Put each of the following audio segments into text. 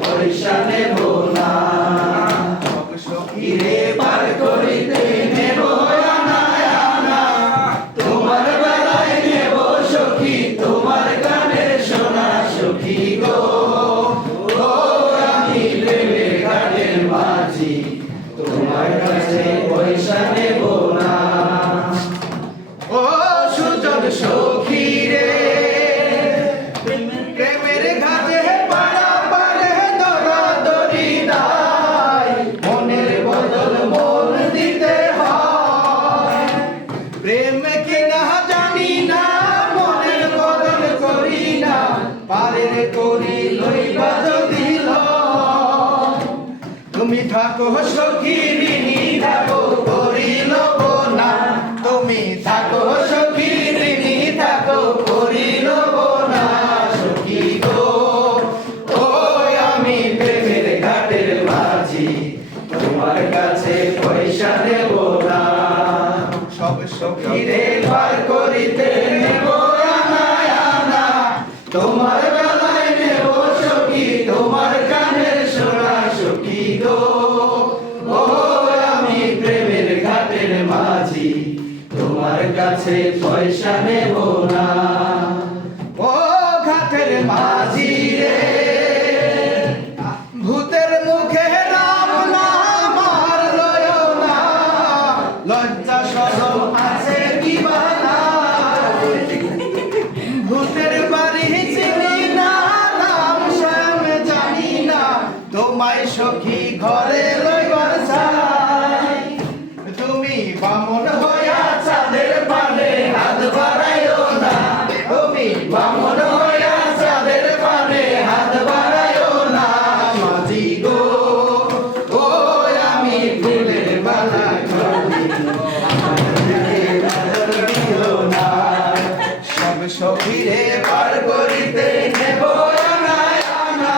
পয়সা নেব না। সখীরে পার করিতে নেব আনা আনা, তোমার বেলায় নেব সখী তোমার গানের সোনা সখী গো। ও আমি প্রেমের ঘাটের মাঝি, তোমার কাছে পয়সা নেব না। ও সুজন সখী রে, প্রেমের ঘাটে পাড়া পাড়ে দরাদরি নাই, মনের বদল মন দিতে হয়। প্রেম কিনা জানি না, মনের বদল করি না, পারের করি লইবা যদি লয়। তুমি থাকো সখী ঋণী থাকো করি লব না, তুমি থাকো সখী ঋণী থাকো করি লব না সখী গো। ও আমি প্রেমের ঘাটের মাঝি, তোমার কাছে পয়সা নেব না। সব সখীরে পার করিতে নেব আনা আনা, তোমার বেলায় নেব সখী তোমার গানের সোনা সখী গো। ও আমি প্রেমের ঘাটের মাঝি, তোমার কাছে পয়সা নেব না। ও ঘাটের মাঝি রে, ভূতের মুখে রাম নাম আর লয় না, লজ্জা শরম আছে কি বানা। ভূতের বাড়ি চিনি না, নাম স্বয়ং জানি না, তোমায় সখী ঘরে লইবার চাই। তুমি বামন হইয়া চাঁদের পানে হাত বাড়াইও না, তুমি বামন হইয়া চাঁদের পানে হাত বাড়াইও না মাঝি গো। ও আমি ফুলের বালা করি, দিও না। সব সখীরে পার করিতে নেব আনা আনা,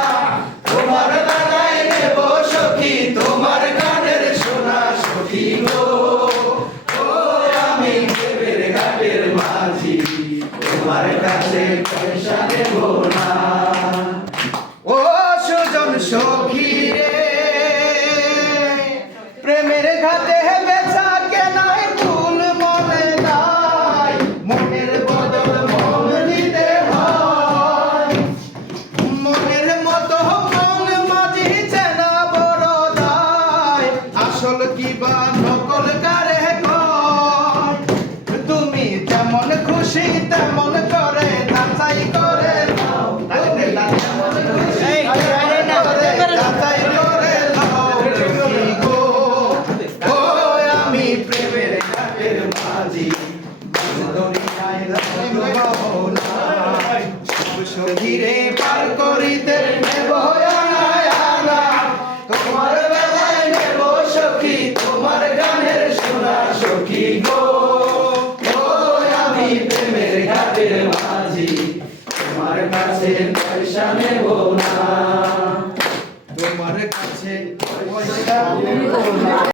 তোমার বেলায় নেব সখী তোমার গানের সোনা সখী গো। ও আমি প্রেমের ঘাটের মাঝি, তোমার কাছে পয়সা নেব না। ও সুজন সখী রে, প্রেমের ঘাটে বেচা কেনায় ভুল মনে নাই, মনের বদল মন দিতে হয়। মনের মতো মন মাঝি চেনা বড় দায়, আসল কি বা নকল কারে কয়। তুমি যেমন খুশি তেমন করে যাচাই করে নাও, তুমি যেমন খুশি তেমন করে যাচাই করে নাও সখী গো। ও আমি প্রেমের ঘাটের মাঝি, দরিয়ায় রব না। সখীরে পার করিতে নেব আনা আনা, তোমার বেলায় নেব সখী তোমার গানের সোনা সখী গো। ও আমি প্রেমের ঘাটের মাঝি, তোমার কাছে পয়সা নেব না।